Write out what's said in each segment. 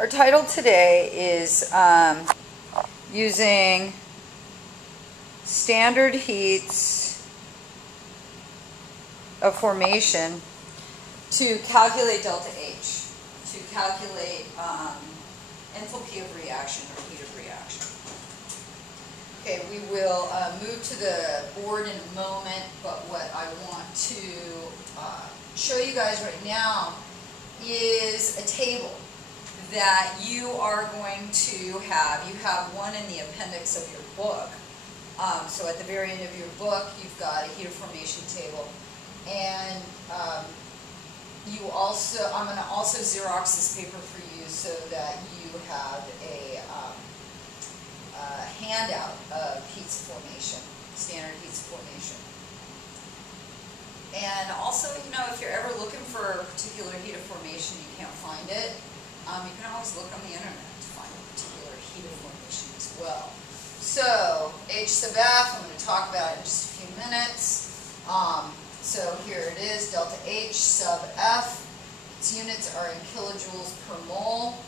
Our title today is using standard heats of formation to calculate delta H, to calculate enthalpy of reaction or heat of reaction. Okay, we will move to the board in a moment, but what I want to show you guys right now is a table that you are going to have. You have one in the appendix of your book. So at the very end of your book, you've got a heat of formation table. And you also, I'm going to also Xerox this paper for you so that you have a handout of heats of formation, standard heats of formation. And also, you know, if you're ever looking for a particular heat of formation, you can't find it, you can always look on the internet to find a particular heat of formation as well. So, H sub F, I'm going to talk about it in just a few minutes. So here it is, delta H sub F. Its units are in kilojoules per mole.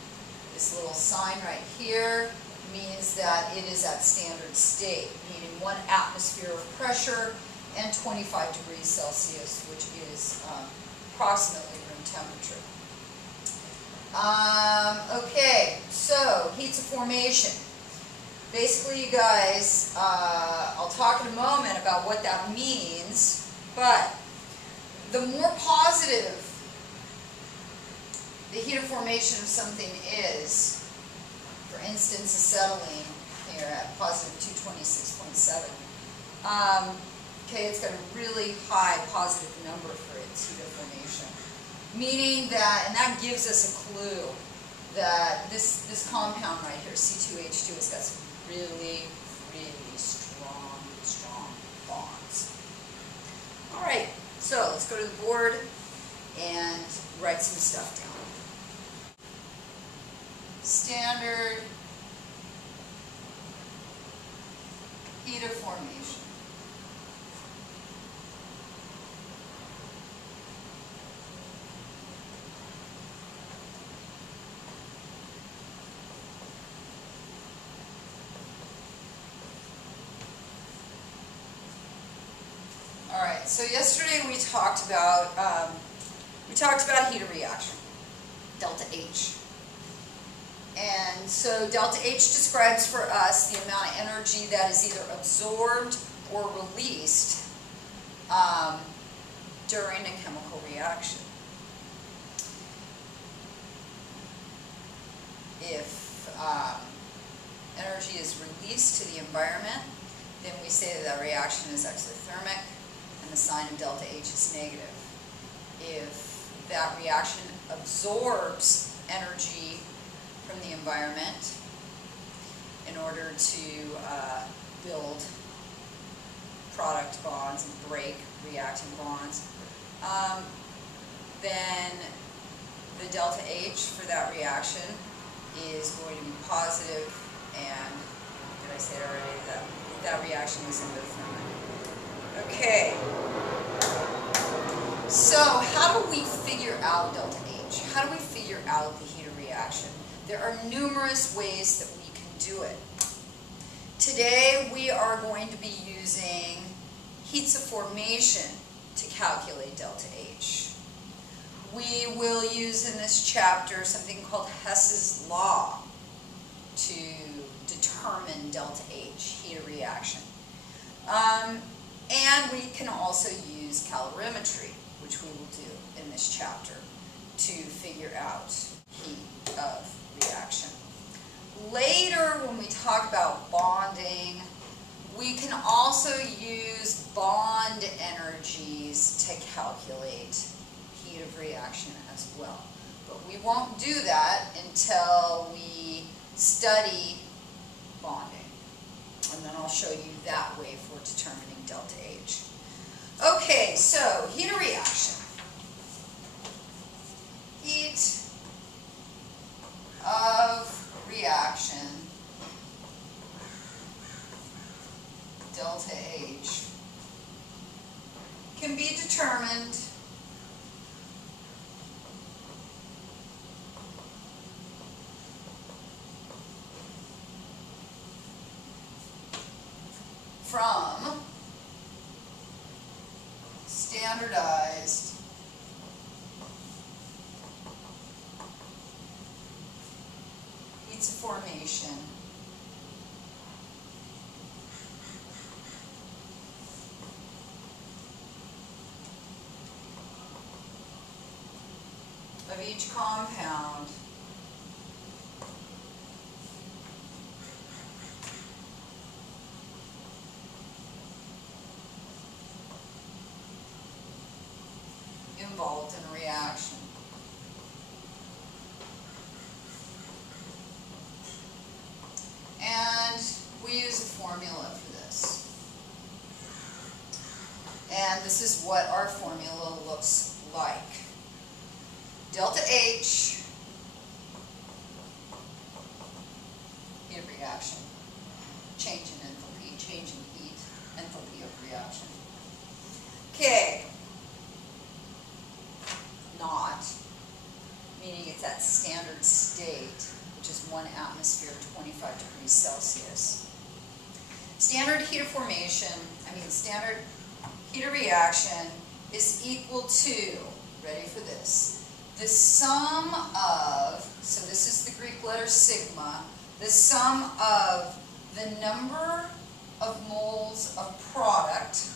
This little sign right here means that it is at standard state, meaning 1 atmosphere of pressure and 25 degrees Celsius, which is approximately room temperature. Okay, so heats of formation. Basically, you guys, I'll talk in a moment about what that means, but the more positive the heat of formation of something is, for instance, acetylene here at positive 226.7, okay, it's got a really high positive number for its heat of formation. Meaning that, and that gives us a clue that this compound right here, C2H2, has got some really, really strong bonds. All right, so let's go to the board and write some stuff down. Standard heat of formation. All right. So yesterday we talked about heat of reaction, delta H. And so delta H describes for us the amount of energy that is either absorbed or released during a chemical reaction. If energy is released to the environment, then we say that that reaction is exothermic, and the sign of delta H is negative. If that reaction absorbs energy from the environment in order to build product bonds and break reacting bonds, then the delta H for that reaction is going to be positive, and did I say it already? That reaction is endothermic. Okay. So how do we figure out delta H? How do we figure out the heat of reaction? There are numerous ways that we can do it. Today we are going to be using heats of formation to calculate delta H. We will use in this chapter something called Hess's law to determine delta H, heat of reaction. And we can also use calorimetry, which we will do in this chapter, to figure out heat of reaction. Later, when we talk about bonding, we can also use bond energies to calculate heat of reaction as well. But we won't do that until we study bonding. And then I'll show you that way for determining delta H. Okay, so heat of reaction. Heat of reaction, delta H, can be determined from standardized heats of formation of each compound involved in a reaction. And we use a formula for this. And this is what our formula looks like. Delta H, heat of reaction, change in enthalpy, change in heat, enthalpy of reaction. Okay. Not, meaning it's at standard state, which is 1 atmosphere, 25 degrees Celsius. Standard heat of formation, standard heat of reaction is equal to, ready for this, the sum of, so this is the Greek letter sigma, the sum of the number of moles of product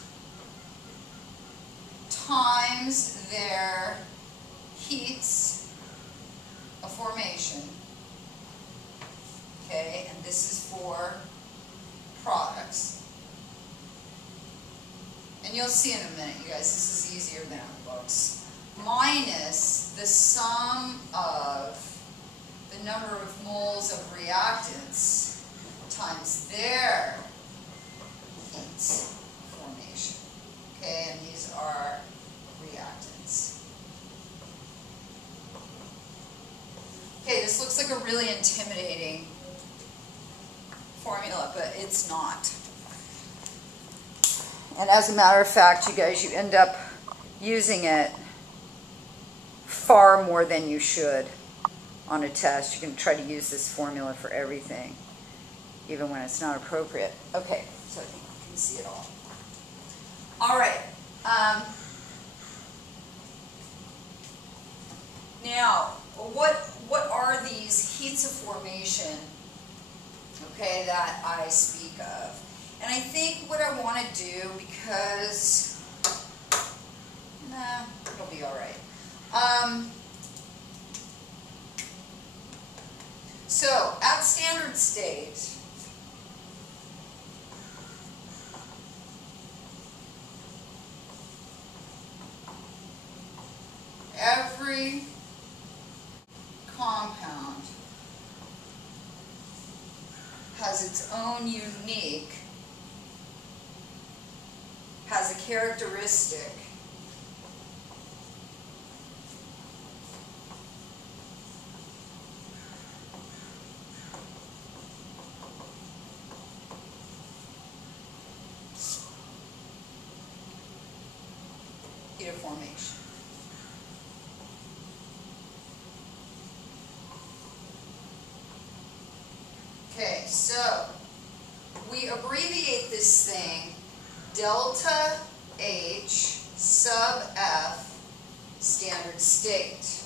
times their heats of formation, okay, and this is for products. And you'll see in a minute, you guys, this is easier than our books. Minus the sum of the number of moles of reactants times their heats of formation, okay, and these are reactants. Okay, this looks like a really intimidating formula, but it's not. And as a matter of fact, you guys, you end up using it far more than you should on a test. You can try to use this formula for everything, even when it's not appropriate. Okay, so I think you can see it all. All right. Now, what are these heats of formation, okay, that I speak of? And I think what I want to do, because, it'll be all right. So, at standard state, every compound has its own unique, has a characteristic heat of formation. Okay, so we abbreviate this thing delta H sub F standard state.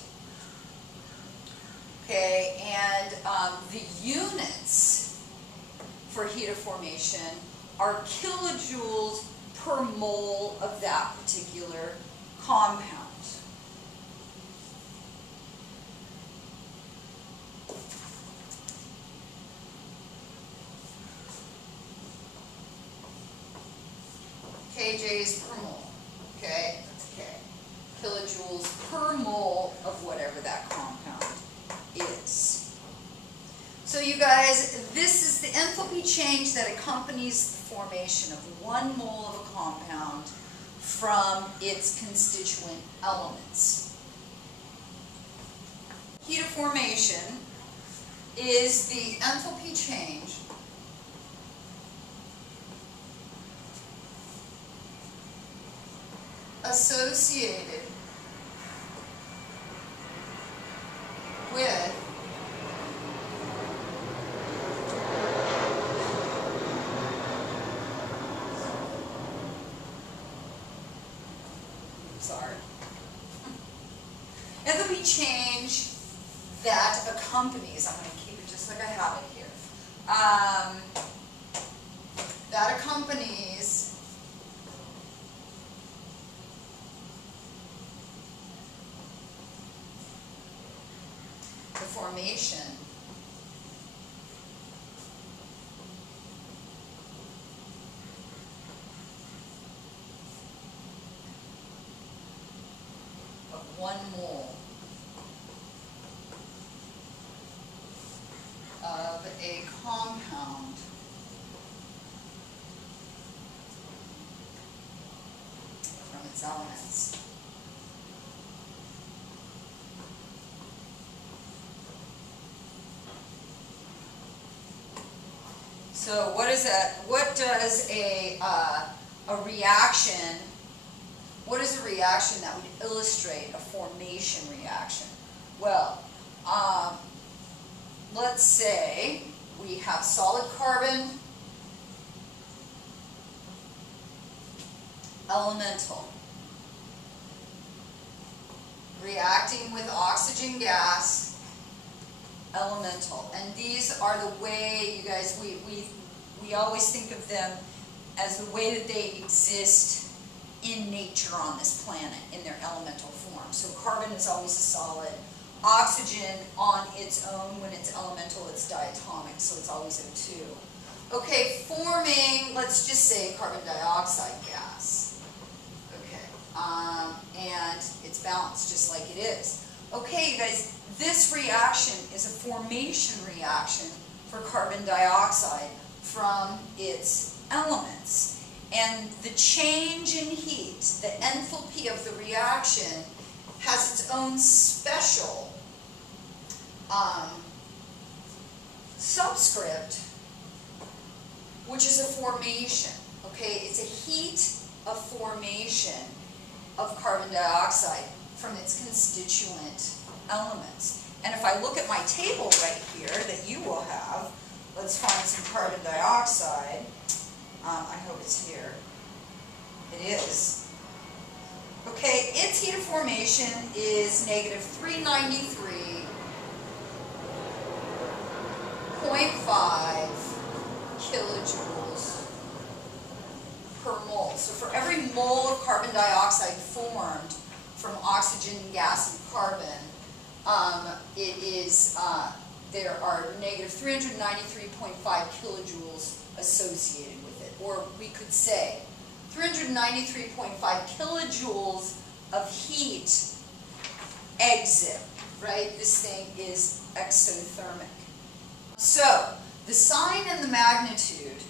Okay, and the units for heat of formation are kilojoules per mole of that particular compound. kJs per mole, okay? That's K. Kilojoules per mole of whatever that compound is. So you guys, this is the enthalpy change that accompanies the formation of 1 mole of a compound from its constituent elements. Heat of formation is the enthalpy change associated with change that accompanies, I'm going to keep it just like I have it here, that accompanies the formation of 1 mole of a compound from its elements. So what is that? What does a reaction? What is a reaction that would illustrate a formation reaction? Well, let's say we have solid carbon, elemental, reacting with oxygen gas, elemental. And these are the way, you guys, we always think of them as the way that they exist in nature on this planet, in their elemental form. So carbon is always a solid. Oxygen on its own, when it's elemental, it's diatomic, so it's always O2. Okay, forming, let's just say carbon dioxide gas. Okay, and it's balanced just like it is. Okay, you guys, this reaction is a formation reaction for carbon dioxide from its elements. And the change in heat, the enthalpy of the reaction, has its own special subscript, which is a formation. Okay, it's a heat of formation of carbon dioxide from its constituent elements. And if I look at my table right here that you will have, let's find some carbon dioxide. I hope it's here. It is. Okay, its heat of formation is negative 393.5 kilojoules per mole. So for every mole of carbon dioxide formed from oxygen, gas, and carbon, there are negative 393.5 kilojoules associated with it. Or we could say 393.5 kilojoules of heat exit, right? This thing is exothermic. So the sign and the magnitude,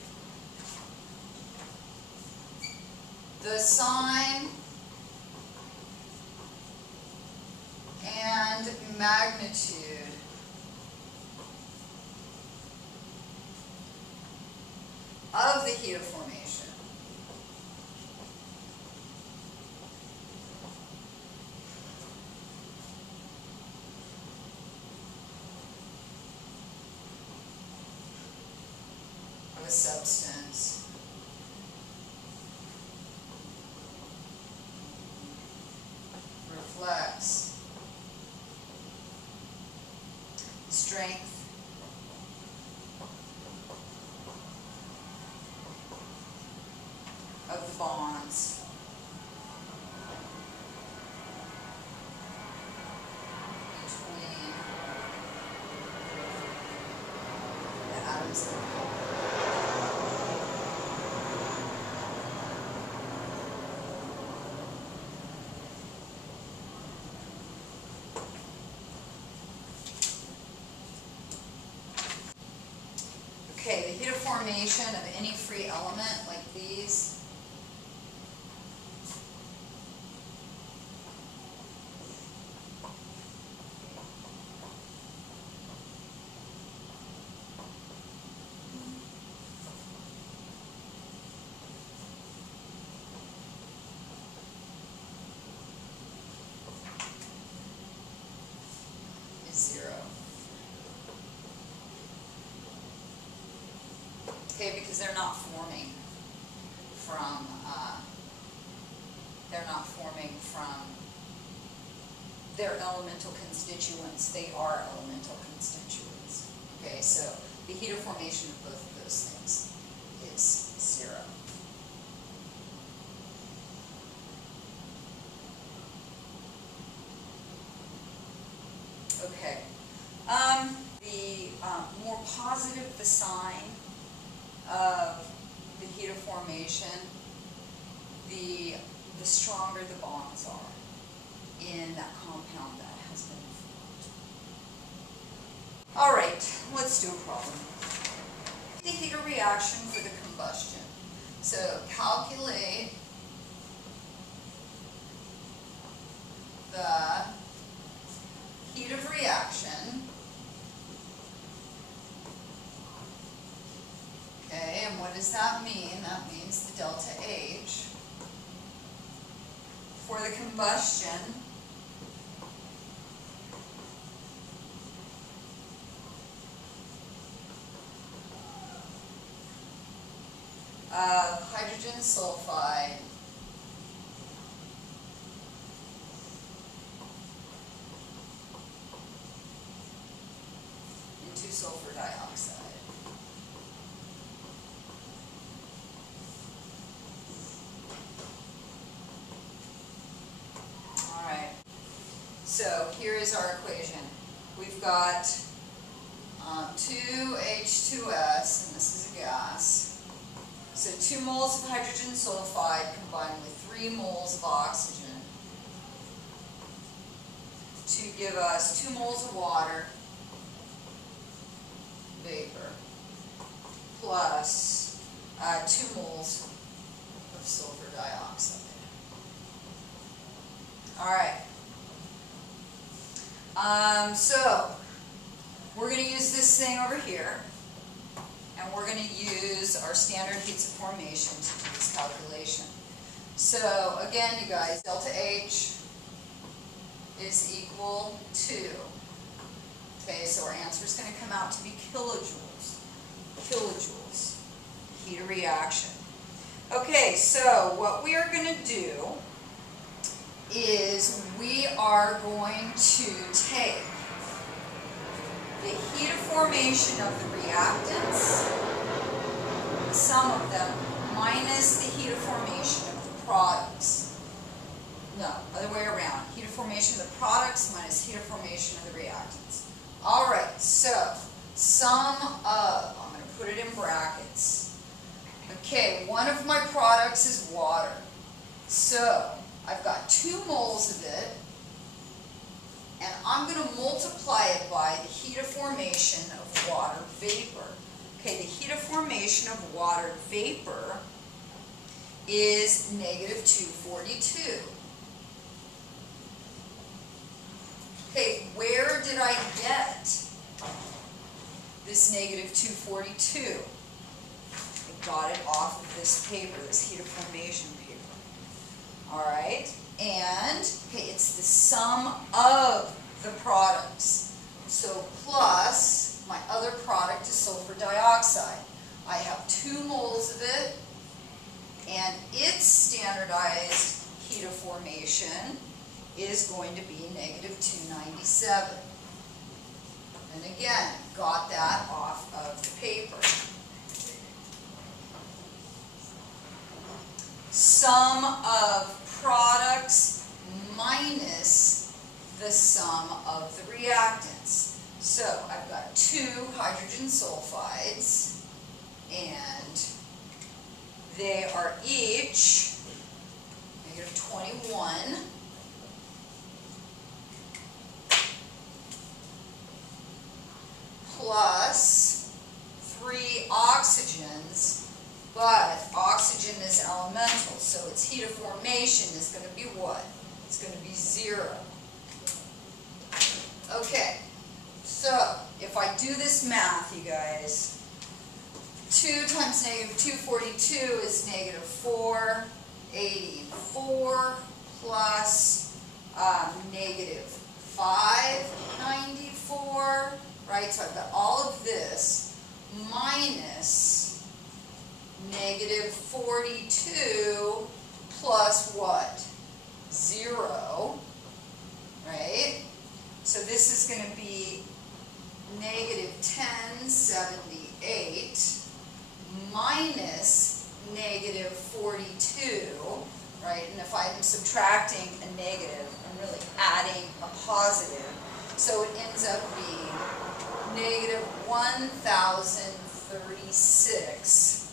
the sign and magnitude of the heat of formation of a substance reflects strength of the bonds between the atoms of the element. Okay, the heat of formation of any free element like these is 0. Okay, because they're not forming from their elemental constituents, they are elemental constituents. Okay, so the heat of formation of both of those things is 0. Okay. The more positive the sign of the heat of formation, the stronger the bonds are in that compound that has been formed. All right, let's do a problem. The heat of reaction for the combustion. So calculate the heat of reaction. Okay, and what does that mean? That means the delta H for the combustion of hydrogen sulfide into sulfur dioxide. So here is our equation. We've got 2H2S, and this is a gas. So 2 moles of hydrogen sulfide combined with 3 moles of oxygen to give us 2 moles of water vapor plus 2 moles of sulfur dioxide. All right. So we're going to use this thing over here, and we're going to use our standard heats of formation to do this calculation. So again, you guys, delta H is equal to, okay, so our answer is going to come out to be kilojoules. Kilojoules, heat of reaction. Okay, so what we are going to do is we are going to take the heat of formation of the reactants, the sum of them, minus the heat of formation of the products. No, other way around. Heat of formation of the products minus heat of formation of the reactants. All right, so sum of, I'm going to put it in brackets. Okay, one of my products is water. So I've got 2 moles of it, and I'm going to multiply it by the heat of formation of water vapor. Okay, the heat of formation of water vapor is negative 242. Okay, where did I get this negative 242? I got it off of this paper, this heat of formation paper. All right, and okay, it's the sum of the products. So plus my other product is sulfur dioxide. I have 2 moles of it, and its standardized heat of formation is going to be negative 297. And again, got that off of the paper. Sum of products minus the sum of the reactants. So I've got 2 hydrogen sulfides, and they are each negative 21 plus 3 oxygens. But oxygen is elemental, so its heat of formation is going to be what? It's going to be 0. Okay, so if I do this math, you guys, 2 times negative 242 is negative 484 plus negative 594, right? So I've got all of this minus negative 42 plus what? 0. right? So this is going to be negative 1078 minus negative 42, right? And if I'm subtracting a negative, I'm really adding a positive. So it ends up being negative 1,036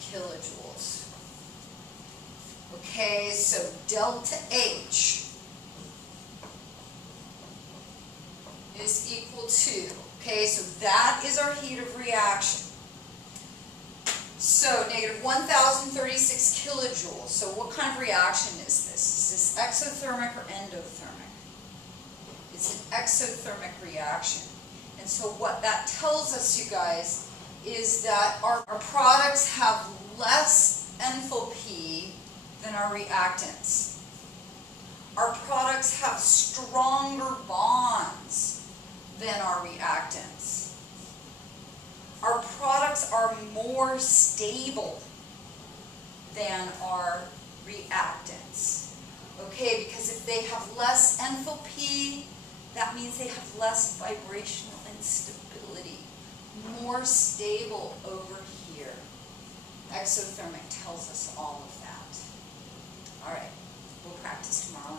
kilojoules. Okay, so delta H is equal to, okay, so that is our heat of reaction. So negative 1,036 kilojoules. So what kind of reaction is this? Is this exothermic or endothermic? It's an exothermic reaction. And so what that tells us, you guys, is that our products have less enthalpy than our reactants. Our products have stronger bonds than our reactants. Our products are more stable than our reactants. Okay, because if they have less enthalpy, that means they have less vibrational instability. More stable over here. Exothermic tells us all of that. All right, we'll practice tomorrow.